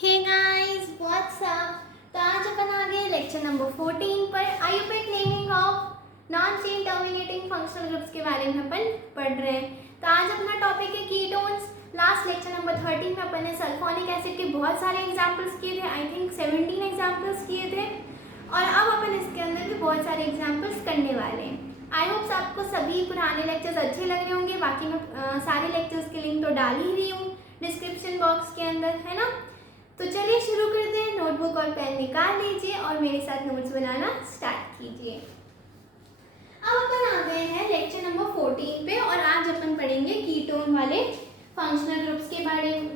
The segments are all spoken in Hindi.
Hey guys what's up. तो आज अपन आ गए लेक्चर नंबर 14 पर। Ayurveda naming of non chain terminating functional groups के बारे में अपन पढ़ रहे हैं। तो आज अपना टॉपिक है कीटोन्स। लास्ट लेक्चर नंबर 13 में अपन ने सल्फोनिक एसिड के बहुत सारे एग्जांपल्स किए थे, आई थिंक 17 एग्जांपल्स किए थे, और अब अपन इसके अंदर भी बहुत सारे एग्जांपल्स करने वाले हैं। आई होप्स आपको सभी पुराने लेक्चर्स अच्छे लग रहे होंगे। बाकी मैं सारे लेक्चर्स के लिंक तो डाल ही रही हूँ डिस्क्रिप्शन बॉक्स के अंदर, है ना। तो चलिए शुरू करते हैं। नोटबुक और पेन निकाल लीजिए और मेरे साथ नोट्स बनाना स्टार्ट कीजिए। अब अपन आ गए हैं लेक्चर नंबर 14 पे और आज अपन पढ़ेंगे कीटोन वाले फंक्शनल ग्रुप्स के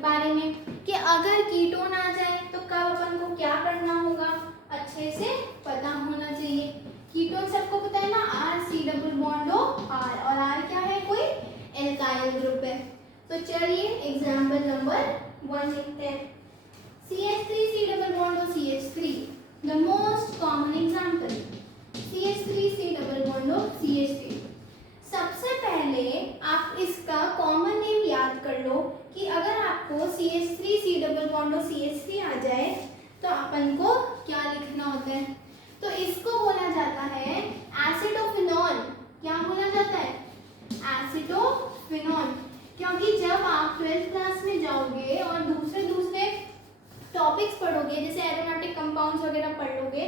बारे में कि अगर कीटोन आ जाए तो कब अपन को क्या करना होगा, अच्छे से पता होना चाहिए। कीटोन सबको पता है ना, R C double bond O R, और R क्या है, कोई एल्काइल ग्रुप है। तो चलिए एग्जाम्पल नंबर 1 लिखते हैं। CH3 C double bond O CH3, the most common example, CH3 C double bond O CH3। सबसे पहले आप इसका कॉमन नेम याद कर लो कि अगर आपको CH3 C double bond O CH3 आ जाए तो अपन को क्या लिखना होता है। तो इसको बोला जाता है एसिटोफिनॉल। क्या बोला जाता है, एसिटोफिनॉल। क्योंकि जब आप 12th क्लास में जाओगे और दूसरे टॉपिक्स पढ़ोगे, जैसे एरोमेटिक कंपाउंड्स वगैरह पढ़ लोगे,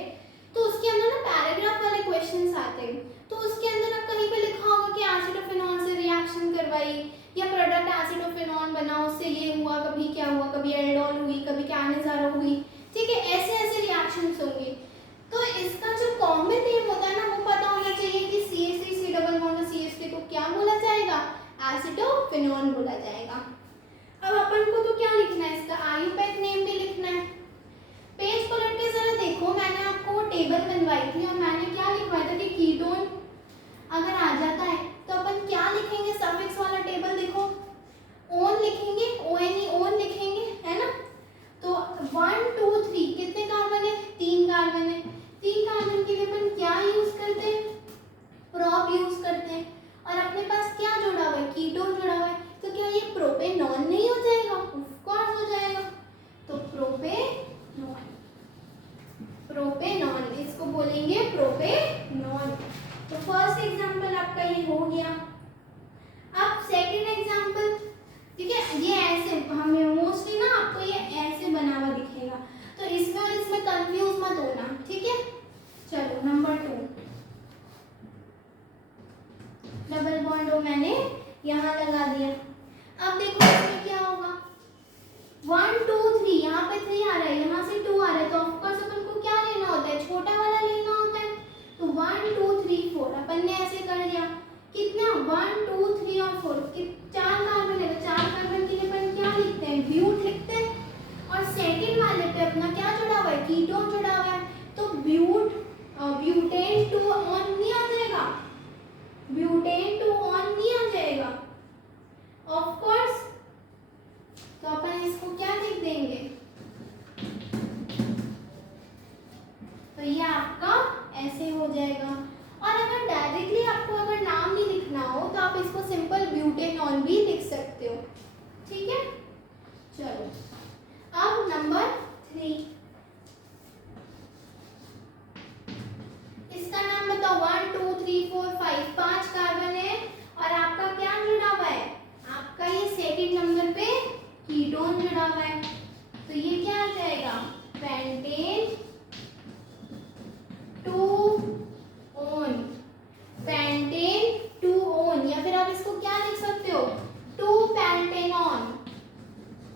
तो उसके अंदर ना पैराग्राफ वाले क्वेश्चंस आते हैं। तो उसके अंदर ना कहीं पे लिखा होगा कि एसिटोफिनॉल से रिएक्शन करवाई या प्रोडक्ट एसिटोफिनॉल बना, उससे ये हुआ, कभी क्या हुआ, कभी एल्डोल हुई, कभी कैनेजारो हुई, ठीक है, ऐसे ऐसे रिएक्शंस होंगे। तो इसका जो कॉमन नेम होता है ना वो पता होना चाहिए कि CH3 C double bond CH3 को क्या बोला जाएगा, एसिटोफिनॉल बोला जाएगा। अब अपन को तो क्या लिखना है, इसका आयुर्वेद नेम भी लिखना है। पेज पलट के जरा देखो, मैंने आपको टेबल बनवाई थी और मैंने क्या लिखवाया था कि कीटोन अगर आ जाता है तो अपन क्या लिखेंगे, सफिक्स वाला टेबल देखो, ओन लिखेंगे, ONE ओन लिखेंगे, है ना। तो 1 2 3 कितने कार्बन है, 3 कार्बन है। 3 कार्बन के लिए अपन क्या यूज करते हैं, प्रोप यूज करते हैं। और अपने पास क्या जुड़ा हुआ है, कीटोन जुड़ा हुआ है, तो क्या ये प्रोपेनॉन नहीं हो जाएगा, ऑफ कोर्स हो जाएगा। तो प्रोपेनॉन इसको बोलेंगे प्रोपेनॉन। तो फर्स्ट एग्जांपल आपका ये हो गया। अब सेकंड एग्जांपल, ठीक है, ये ऐसे हमें मोस्टली ना आपको ये ऐसे बना हुआ दिखेगा, तो इसमें और इसमें कंफ्यूज मत होना, ठीक है। चलो नंबर 2 डबल बॉन्ड O मैंने यहाँ लगा दिया। अब देखो इसमें क्या होगा, 1 2 3, यहाँ पे 3 आ रहा है, यहाँ से 2 आ रहा है, तो ऑफकोर्स अपन को क्या लेना होता है, छोटा वाला लेना होता है। तो 1 2 3 4 अपन ने ऐसे कर दिया। कितना, 1 2 3 और 4, 4 कार्बन है, 4 कार्बन के लिए अपन क्या लिखते हैं, ब्यूट लिखते हैं। और सेकंड वाले पे अपना क्या जुड़ा हुआ है, कीटोन जुड़ा हुआ है, तो ब्यूटेन 2 ऑन नहीं आ जाएगा, ब्यूटेन 2 ऑन नहीं आ जाएगा ऑफ कोर्स। तो अपन इसको क्या लिख देंगे, तो ये आपका ऐसे हो जाएगा। और अगर डायरेक्टली आपको अगर नाम नहीं लिखना हो तो आप इसको सिंपल ब्यूटेनॉल भी लिख सकते हो, ठीक है। चलो अब नंबर 3, इसका नाम बताओ। 1 2 3 4 5, 5 कार्बन है और आपका क्या जुड़ा हुआ है, आपका ये सेकंड नंबर पे कीटोन जुड़ा हुआ है, तो ये क्या आ जाएगा, पेंटेन 2 ओन, पेंटेन 2 ओन, या फिर आप इसको क्या लिख सकते हो, 2 पेंटेनॉन,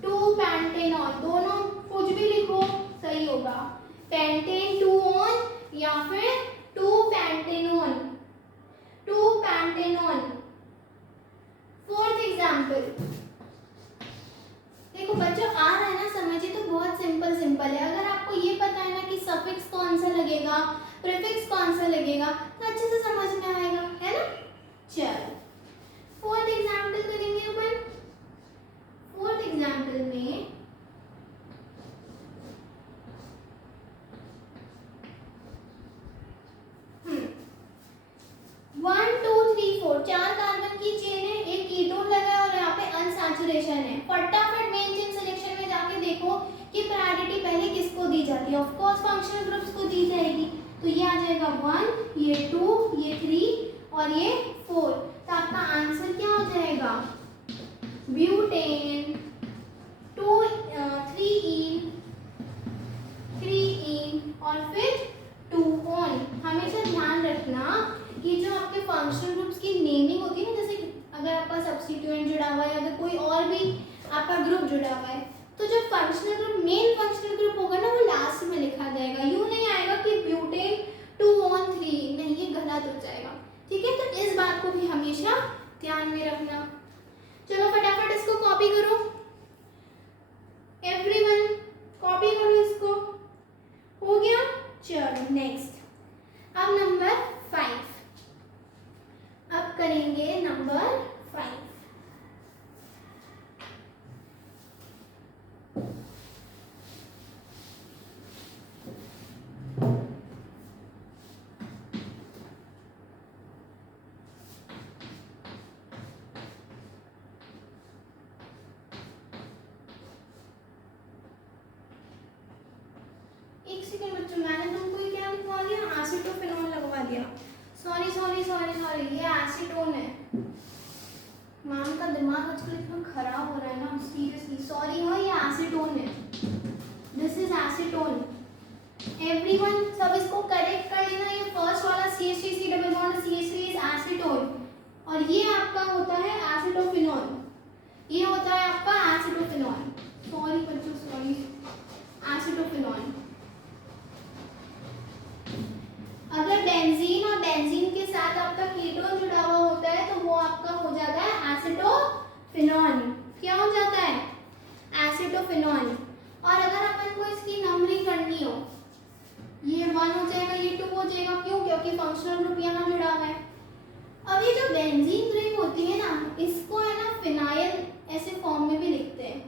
2 पेंटेनॉन, दोनों कुछ भी लिखो सही होगा, पेंटेन 2 ओन या फिर 2 पेंटेनॉन, 2 पेंटेनॉन। फोर्थ एग्जांपल देखो बच्चों, आ रहा है ना समझिए, तो बहुत सिंपल है। अगर आपको ये पता है ना कि सफिक्स कौन सा लगेगा, प्रीफिक्स कौन सा लगेगा, तो अच्छे से समझ में आएगा, है ना। चलो फोर्थ एग्जांपल करेंगे अपन। फोर्थ एग्जांपल में 1 2 3 4 4 कार्बन की चेन है, एक कीटोन लगा है और यहाँ पे अनसैचुरेशन है। फटाफट मेन चेन सिलेक्शन में जाके देखो कि प्रायोरिटी जाती है, ऑफ कोर्स फंक्शनल ग्रुप्स को दी जाएगी। तो ये आ जाएगा 1, ये 2, ये 3 और ये 4। तो आपका आंसर क्या हो जाएगा? ब्यूटेन 3 और फिर 2 ऑन। हमेशा ध्यान रखना कि जो आपके फंक्शनल ग्रुप्स की नेमिंग होती है ना, जैसे अगर आपका सब्स्टिट्यूएंट जुड़ा हुआ है, अगर कोई और भी आपका ग्रुप जुड़ा हुआ है, तो जो functional group main functional group होगा ना, वो लास्ट में लिखा जाएगा। यूँ नहीं आएगा कि ब्यूटेन 2 ऑन 3, नहीं, ये गलत हो जाएगा। ठीक है, तो इस बात को भी हमेशा ध्यान में रखना। चलो फटाफट इसको कॉपी करो, एवरीवन कॉपी करो इसको। हो गया? चलो नेक्स्ट। अब नंबर 5, अब करेंगे नंबर 5। एक सेकंड बच्चों, मैंने तुमको क्या लिखवा दिया? एसीटोफेनॉल लगवा दिया। सॉरी, ये एसीटोन है। मैम का दिमाग आजकल इतना खराब हो रहा है ना, सीरियसली सॉरी। हाँ, ये एसीटोन है, दिस इज एसीटोन। एवरीवन सब इसको करेक्ट कर लेना। ये फर्स्ट वाला CH3 double bond CH3 is acetone, और ये आपका होता है एसीटोफेनॉल। ये होता है आपका एसीटोफेनॉल। सॉरी बच्चों, सॉरी, एसीटोफेनॉल। अगर बेंजीन और बेंजीन के साथ आपका कीटोन जुड़ा हुआ होता है तो वो आपका हो जाता है एसीटोफेनॉल। क्या हो जाता है? एसीटोफेनॉल। और अगर अपन को इसकी नंबरिंग करनी हो, ये 1 हो जाएगा, ये 2 हो जाएगा। क्यों? क्योंकि फंक्शनल ग्रुप यहाँ जुड़ा हुआ है। अब ये जो बेंजीन रिंग होती है ना, इसको है ना फिनाइल ऐसे फॉर्म में भी लिखते हैं,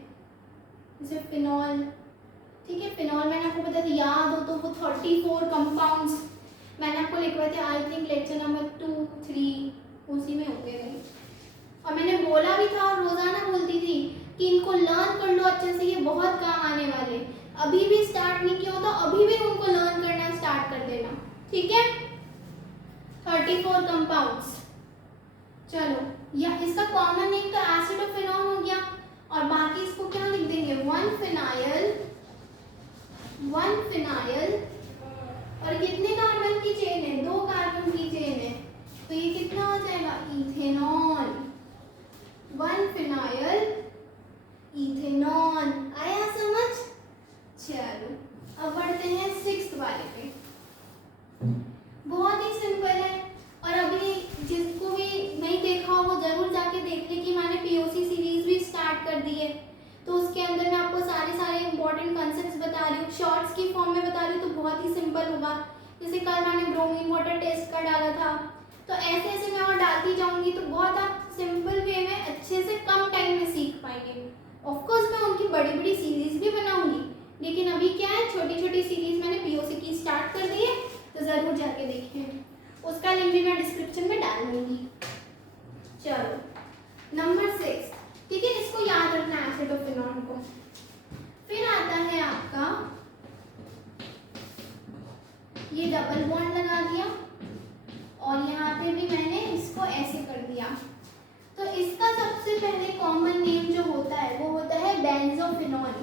जैसे फिनॉल। ठीक है, फिनॉल मैंने आपको बताया था, याद हो तो वो 34 कंपाउंड्स मैंने आपको लिखवाए थे, आई थिंक लेक्चर नंबर 2, 3 उसी में होंगे नहीं। और मैंने बोला भी था और रोजाना बोलती थी कि इनको लर्न कर लो अच्छे से, ये बहुत काम आने वाले। अभी भी स्टार्ट नहीं किया हो तो अभी भी उनको लर्न करना स्टार्ट कर देना। ठीक है, 34 कंपाउंड्स। चलो, या इसका कॉमन नेम तो एसिडोफेनॉल हो गया, और बाकी इसको क्या लिख देंगे? 1 फिनाइल। और कितने कार्बन की चेन है? 2 कार्बन की चेन है, तो ये कितना हो जाएगा? इथेनॉल। 1 phenyl ethanol. आया समझ? चलो अब बढ़ते हैं 6th वाले पे। बहुत ही सिंपल है, और अभी जिसको भी नहीं देखा हो वो जरूर जाके देख ले कि मैंने POC सीरीज भी स्टार्ट कर दी है। तो उसके अंदर मैं आपको सारे इंपॉर्टेंट कॉन्सेप्ट्स बता रही हूँ, शॉर्ट्स की फॉर्म में बता रही हूँ, तो बहुत ही सिंपल होगा। जैसे कल मैंने ब्रोमीन वाटर टेस्ट का डाला था, तो ऐसे मैं और डालती जाऊंगी, तो बहुत आप सिंपल वे में अच्छे से कम टाइम में सीख पाएंगे। ऑफकोर्स मैं उनकी बड़ी सीरीज भी बनाऊंगी, लेकिन अभी क्या है, छोटी सीरीज मैंने POC की स्टार्ट कर दी है, तो जरूर जाके देखिए। उसका लिंक भी मैं डिस्क्रिप्शन में डाल दूंगी। चलो नंबर 6, ठीक है, इसको याद रखना है एसिडोफेनॉल को। फिर आता है आपका ये डबल बॉन्ड लगा दिया, और यहाँ पे भी मैंने इसको ऐसे कर दिया। तो इसका सबसे पहले कॉमन नेम जो होता है वो होता है बेंजोफिनॉल।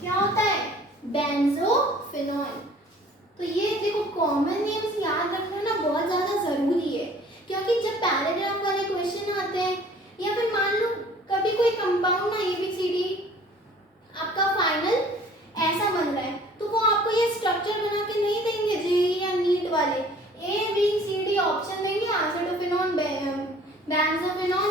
क्या होता है? बेंजोफिनॉल। तो ये देखो, कॉमन नेम्स याद रखना ना बहुत ज्यादा जरूरी है, क्योंकि जब पैराग्राफ वाले क्वेश्चन आते हैं, या फिर मान लो कभी कोई कंपाउंड ना ABCD आपका फाइनल ऐसा बन रहा है, तो वो आपको ये स्ट्रक्चर बना के नहीं देंगे जेईई या नीट वाले। ABCD ऑप्शन देंगे, एसिडोफिनॉल, बेंजोफिनॉल,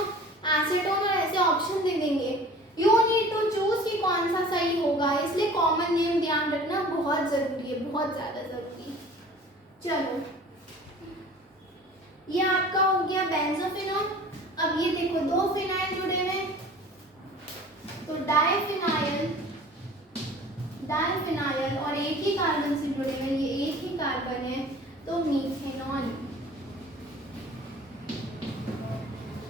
एसीटोन, और ऐसे ऑप्शन दे देंगे। यू नीड टू चूज कि कौन सा सही होगा, इसलिए कॉमन नेम ध्यान रखना बहुत जरूरी है, बहुत ज्यादा जरूरी है। चलो, ये आपका हो गया बेंजोफिनॉल। अब ये देखो, 2 फिनाइल जुड़े हुए, तो डाइफिनाइल, और एक ही कार्बन से जुड़े हुए, ये एक ही कार्बन है, तो मीथेनॉल।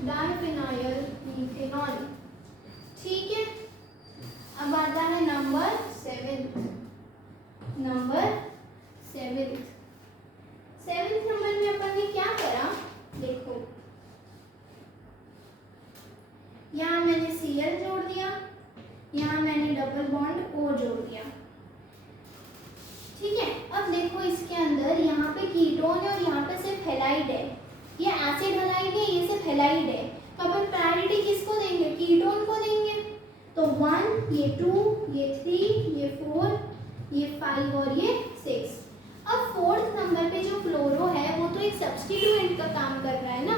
Diphenyl methanol. ठीक है, मैंने Cl जोड़ दिया, यहाँ मैंने डबल बॉन्ड O जोड़ दिया। ठीक है, अब देखो इसके अंदर यहाँ पे कीटोन है और यहाँ पे सिर्फ हैलाइड है, ये एसिड हैलाइड है, ये सिर्फ हैलाइड है। तो अपन प्रायोरिटी किसको देंगे? कीटोन को देंगे। तो 1, ये 2, ये 3, ये 4, ये 5 और ये 6। अब फोर्थ नंबर पे जो फ्लोरो है वो तो एक सब्स्टिट्यूएंट का काम कर रहा है ना,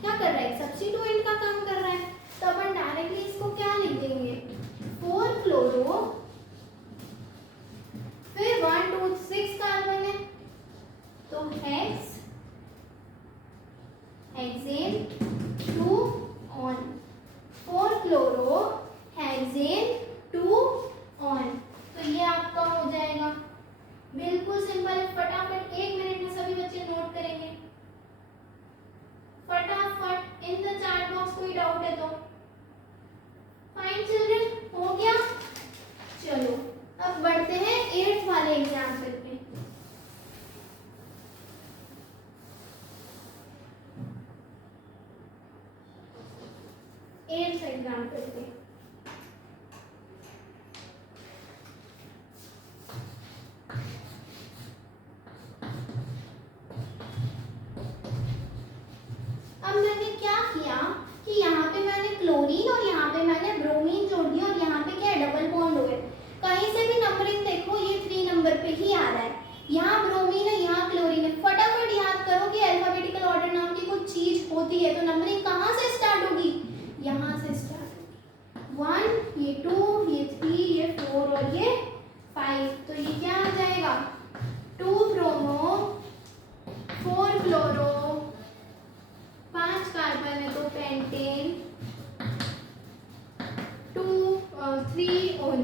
क्या कर रहा है? सब्स्टिट्यूएंट का काम कर रहा है। तो अपन डायरेक्टली इसको क्या लिख देंगे? 4 फ्लोरो, फिर 1 2 6 कार्बन है तो hex hexane 2 on, 4 fluoro hexane 2 on. तो ये आपका हो जाएगा, बिल्कुल सिंपल है, फटाफट 1 मिनट में सभी बच्चे नोट करेंगे फटाफट इन द चैट बॉक्स। कोई डाउट है तो? फाइन चिल्ड्रन, हो गया। चलो अब बढ़ते हैं 8th वाले एग्जाम्पल पे। एग्जाम्पल पे अब मैंने क्या किया कि यहाँ पे मैंने क्लोरीन और यहाँ पे मैंने ब्रोमीन जोड़ दिया और यहाँ पे क्या है? डबल बॉन्ड हो गए। कहीं से भी नंबरिंग देखो, ये 3 नंबर पे ही आ रहा है। यहाँ ब्रोमीन है, यहाँ क्लोरीन है। फटाफट याद करो कि अल्फाबेटिकल ऑर्डर नाम की कुछ चीज होती है तो नंबरिंग कहाँ से स्टार्ट होगी? यहाँ से स्टार्ट होगी। 1, ये 2, ये 3, ये 4 और ये 5। तो ये क्या आ जाएगा? 2 ब्रोमो, 4 क्लोरो, 5 कार्बन है तो पेंटेन, 3 ओन,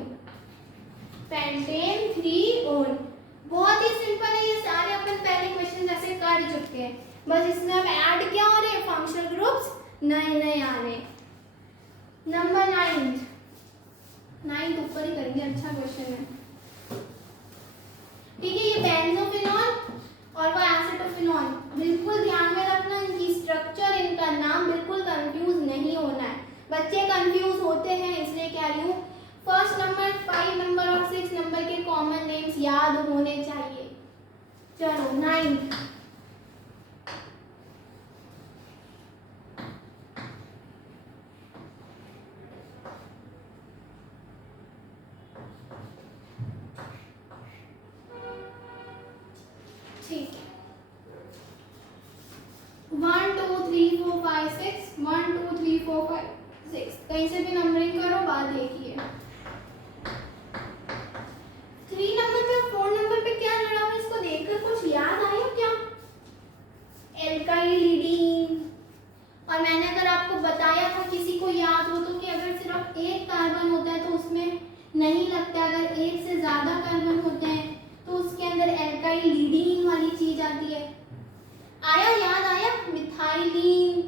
पेंटेन 3 ओन। बहुत ही सिंपल है, ये सारे अपन पहले क्वेश्चन जैसे कर चुके हैं, बस इसमें अब ऐड क्या हो रहे हैं? फंक्शनल ग्रुप्स नए नए आ रहे हैं। नंबर 9 ऊपर ही करेंगे, अच्छा क्वेश्चन है। ठीक है, ये बेंजोफिनॉल और वो एसिटोफिनॉल, बिल्कुल ध्यान में रखना, इनकी स्ट्रक्चर, इनका नाम बिल्कुल कंफ्यूज नहीं होना है। बच्चे कंफ्यूज होते हैं, इसलिए कह रही हूँ फर्स्ट नंबर, 5 नंबर और 6 नंबर के कॉमन नेम्स याद होने चाहिए। चलो 9 ठीक है, 1 2 3 4 5 6, 1 2 3 4 5 6, कहीं से भी नंबरिंग करो, बात एक ही है। 3 नंबर पे 4 नंबर पे क्या लड़ा हुआ, इसको देखकर कुछ याद आया क्या? एल्काइलिडीन। और मैंने अगर आपको बताया था, किसी को याद हो तो, कि अगर सिर्फ एक कार्बन होता है तो उसमें नहीं लगता, अगर एक से ज्यादा कार्बन होते हैं तो उसके अंदर एल्काइलिडीन वाली चीज आती है। आया, याद आया? मिथाइलिन।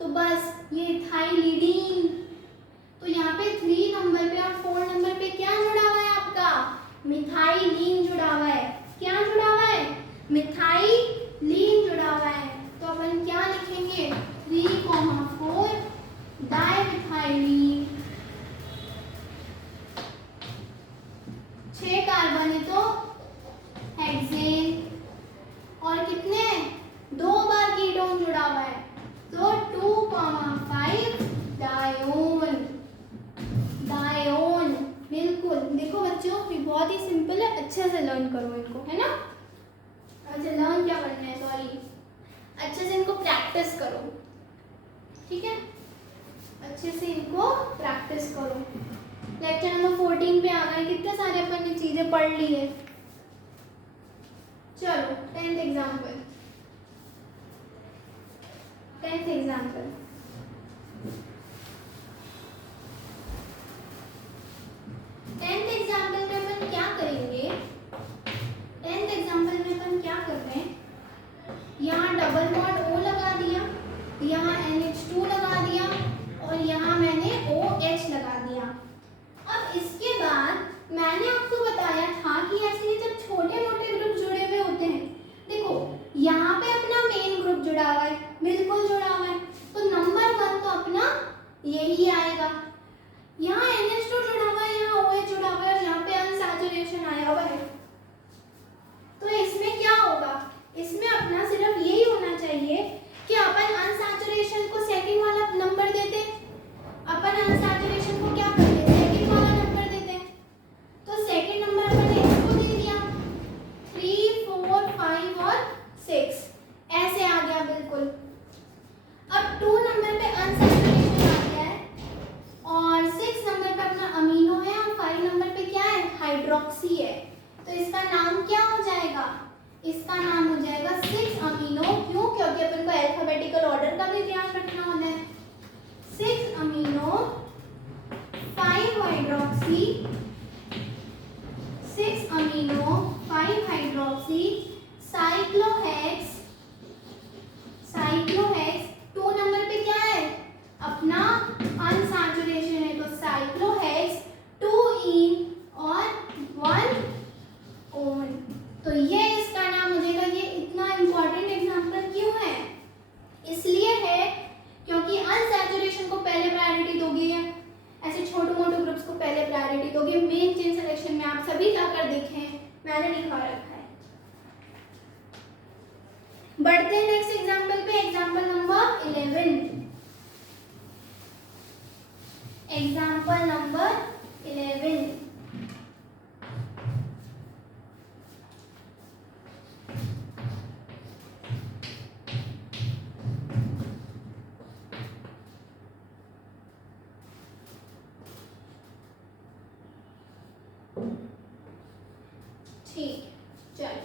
तो बस ये इथाइलिडीन। तो यहाँ पे 3 नंबर पे और 4 नंबर पे क्या जुड़ा हुआ है आपका? मिथाइलिन जुड़ा हुआ है। क्या जुड़ा हुआ है? मिथाइलिन जुड़ा हुआ है। तो अपन क्या लिखेंगे? 3,4 डाइमिथाइलिन। 6 कार्बन है तो हेक्सेन, और कितने? 2 बार कीटोन जुड़ा हुआ है तो 2,5 डायोन। डायोन, बिल्कुल। देखो बच्चों, ये बहुत ही सिंपल है, अच्छे से लर्न करो इनको, है ना? अच्छा, लर्न क्या करना है, सॉरी, अच्छे से इनको प्रैक्टिस करो, ठीक है? अच्छे से इनको प्रैक्टिस करो। लेक्चर नंबर 14 पे आ गए, कितने सारे अपन ने चीजें पढ़ ली है। चलो 10th एग्जाम्पल। 10th एग्जाम्पल, में अपन क्या करेंगे? 10th एग्जाम्पल में अपन क्या कर रहे हैं? यहाँ डबल बॉन्ड O लगा दिया, यहाँ NH2 लगा दिया और यहाँ मैंने OH लगा दिया। अब इसके बाद मैंने आपको बताया था कि ऐसे जब छोटे मोटे ग्रुप जुड़े हुए होते हैं, देखो यही आएगा। यहाँ NH2 जुड़ा हुआ है, यहाँ OH जुड़ा हुआ है और यहाँ पे अनसैचुरेशन आया हुआ है। तो इसमें क्या होगा, इसमें अपना सिर्फ यही होना चाहिए कि अपन अनसैचुरेशन को सेकंड वाला नंबर देते, अपन अनसैचुरेशन को क्या करते, सेकंड वाला नंबर देते। तो सेकंड नंबर मैंने इसको दे दिया 3, 4, 5 और 6, ऐसे आ गया बिल्कुल। अब 2 नंबर पे अनसैचुरेशन आ गया है और 6 नंबर पे अपना अमीनो है और 5 नंबर पे क्या है, हाइड्रोक्सी है। तो इसका नाम क्या हो जाएगा, इसका नाम हो जाएगा 6 अमीनो। क्यों, क्योंकि अपन को अल्फाबेटिकल ऑर्डर का भी ध्यान रखना होता है। 6 amino 5 hydroxy, 6 amino 5 hydroxy साइक्लोहेक्स, साइक्लोहेक्स 2 number पे क्या है, अपना अनसैचुरेशन है, तो साइक्लोहेक्स 2 इन और 1 ओन। तो ये इसका नाम हो जाएगा। ये इतना इंपॉर्टेंट एग्जांपल क्यों है, इसलिए है क्योंकि अनसैचुरेशन को पहले प्रायोरिटी दोगे, ऐसे छोटे मोटे ग्रुप्स को पहले प्रायोरिटी दोगे। मेन चेन सिलेक्शन में आप सभी जाकर देखें, मैंने लिखा रखा है। बढ़ते हैं नेक्स्ट एग्जांपल पे, एग्जांपल नंबर 11। एग्जांपल नंबर 11, ठीक, चलो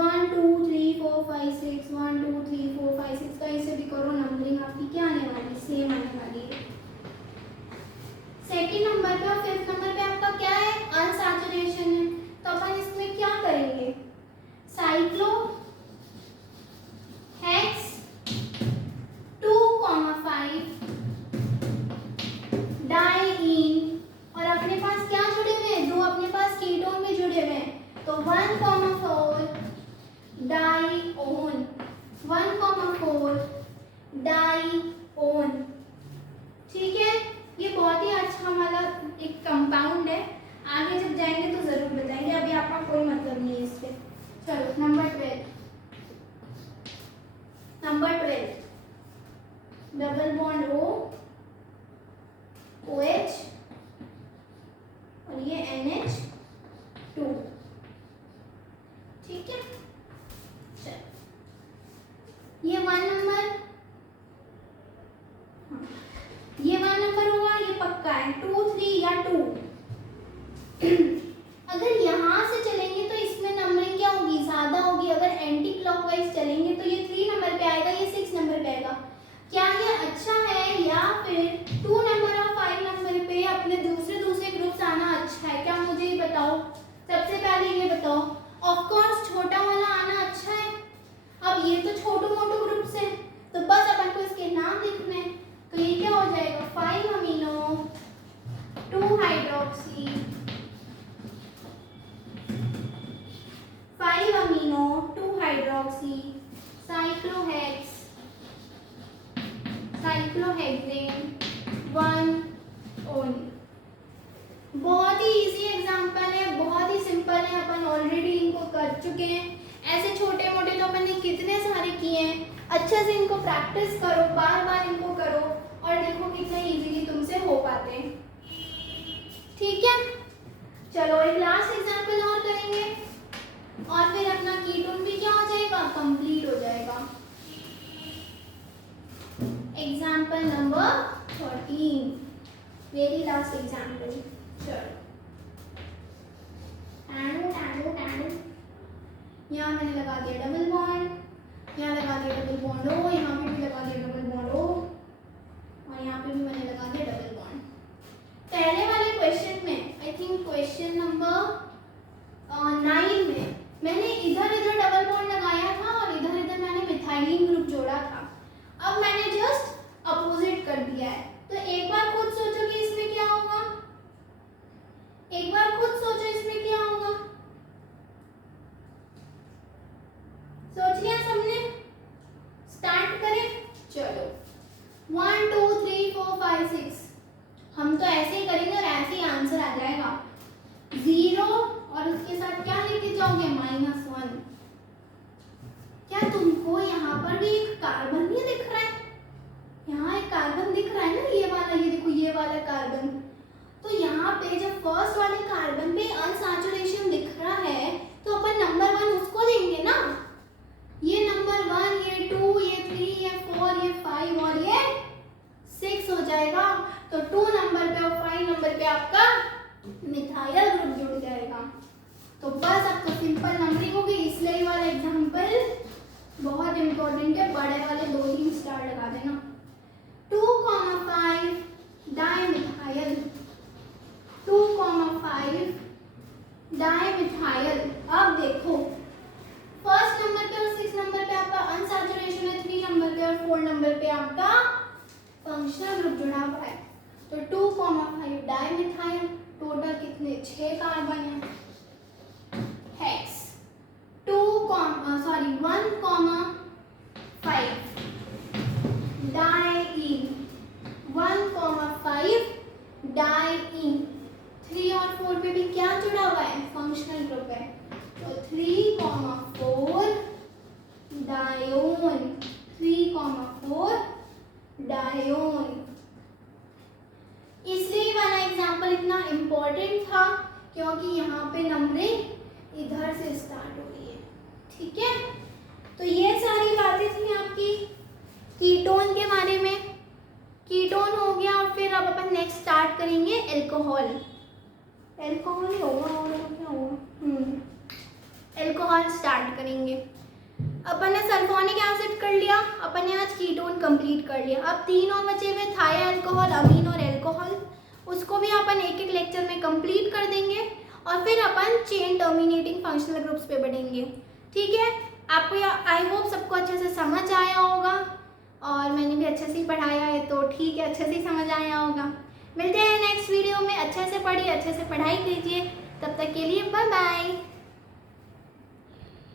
1 2 3 4 5 6, 1 2 3 4 5 6 का इसे भी करो, नंबरिंग आपकी क्या आने वाली है, सेम आने वाली है। सेकंड नंबर पे और 5th नंबर पे आपका क्या है, अनसैचुरेशन है। तो अपन इसमें क्या करेंगे, साइक्लो हेक्स 2,5 डाइईन, और अपने पास क्या जुड़े हुए हैं, दो अपने पास कीटोन भी जुड़े हुए हैं, तो 1,4 डाइओन, 1,4 डाइओन। ठीक है, ये बहुत ही अच्छा वाला एक कंपाउंड है, आगे जब जाएंगे तो जरूर बताएंगे, अभी आपका कोई मतलब नहीं है इससे। चलो number 12, number 12 double bond O OH और ये NH2, ठीक है। चलो ये 1 नंबर, ये 1 नंबर होगा, ये पक्का है। 2 3 या 2 अगर यहाँ से चलेंगे तो इसमें नंबरिंग क्या होगी, ज्यादा होगी। अगर एंटी क्लॉकवाइज चलेंगे तो ये 3 नंबर पे आएगा, ये 6 नंबर पे आएगा। क्या ये अच्छा है, या फिर 2 नंबर और 5 नंबर पे अपने दूसरे ग्रुप्स आना अच्छा है, क्या मुझे ये बताओ। सबसे पहले ये बताओ, ऑफ कोर्स छोटा वाला आना अच्छा है। अब ये तो छोटू मोटू ग्रुप्स है, तो बस अपन को इसके नाम लिखने हैं। तो ये क्या हो जाएगा, 5 amino 2 hydroxy, 5 amino 2 hydroxy साइक्लोहेक्स, cyclohexane 1 own. बहुत ही इजी एग्जांपल है, बहुत ही सिंपल है, अपन ऑलरेडी इनको कर चुके हैं। ऐसे छोटे मोटे तो अपन ने कितने सारे किए हैं। अच्छे से इनको प्रैक्टिस करो, बार बार इनको करो और देखो कितना इजीली तुमसे हो पाते हैं। ठीक है, चलो एक लास्ट एग्जांपल और करेंगे और फिर अपना कीटोन भी क्या हो जाएगा, कंप्लीट हो जाएगा। Example number 13, very last example. चलो यहाँ मैंने लगा दिया डबल बॉन्ड, यहाँ लगा दिया डबल बॉन्ड O, यहाँ पे भी लगा दिया डबल बॉन्ड O और यहाँ पे भी मैंने लगा दिया डबल बॉन्ड। पहले वाले क्वेश्चन में, आई थिंक क्वेश्चन नंबर 9 में मैंने इधर इधर डबल बॉन्ड लगाया था और इधर इधर मैंने मिथाइलिन ग्रुप जोड़ा था। अब मैंने जस्ट अपोजिट कर दिया है। तो एक बार खुद सोचो कि इसमें क्या होगा, एक बार खुद सोचो इसमें क्या होगा। सोच लिया सबने, स्टार्ट करें। चलो 1 2 आंसर आ जाएगा 0 और उसके साथ क्या लेके जाओगे -1। क्या तुमको यहाँ पर भी एक कार्बन नहीं दिख रहा है? यहाँ एक कार्बन दिख रहा है ना, ये वाला, ये देखो ये वाला कार्बन। तो यहाँ पे जब फर्स्ट वाले कार्बन पे अनसैचुरेशन दिख रहा है तो अपन नंबर 1 उसको देंगे ना। ये नंबर 1, ये 2, ये 3, ये 4, ये 5 और ये 6 हो जाएगा। तो 2 नंबर पे और 5 नंबर पे आपका मिथाइल ग्रुप जुड़ जाएगा। तो बस अब तो सिंपल नंबरिंग होगी, इसलिए वाला एग्जांपल बहुत इंपॉर्टेंट है, बड़े वाले 2 ही स्टार लगा देना। 2,5 डाइमिथाइल, 2,5 डाइमिथाइल। अब देखो फर्स्ट नंबर पे और 6 नंबर पे आपका अनसैचुरेशन है, 3 नंबर पे और 4 नंबर पे आपका फंक्शनल ग्रुप जुड़ा हुआ है। तो 2,5 डाइमिथाइल, टोटल कितने 6 कार्बन है। Hex 1,5 diene, 1,5 diene. 3 और 4 पे भी क्या जुड़ा हुआ है? फंक्शनल ग्रुप है। तो 3,4 डायोन, 3,4 डायोन। इसलिए वाला एग्जाम्पल इतना इम्पोर्टेंट था क्योंकि यहाँ पे नंबरिंग इधर से स्टार्ट हो रही है। ठीक है, तो ये सारी बातें थी आपकी कीटोन के बारे में। कीटोन हो गया और फिर अब अपन नेक्स्ट स्टार्ट करेंगे अल्कोहल। अल्कोहल ही होगा और क्या होगा? अल्कोहल स्टार्ट करेंगे। अपन ने सल्फोनिक एसिड कर लिया, अपन ने आज कीटोन कंप्लीट कर लिया। अब 3 और बचे हुए थाई अल्कोहल, अमीन और अल्कोहल, उसको भी अपन एक एक लेक्चर में कंप्लीट कर देंगे और फिर अपन चेन टर्मिनेटिंग फंक्शनल ग्रुप्स पे बढ़ेंगे। ठीक है, आपको आई होप सबको अच्छे से समझ आया होगा और मैंने भी अच्छे से ही पढ़ाया है, तो ठीक है, अच्छे से ही समझ आया होगा। मिलते हैं नेक्स्ट वीडियो में। अच्छे से पढ़िए, अच्छे से पढ़ाई कीजिए। तब तक के लिए बाय बाय।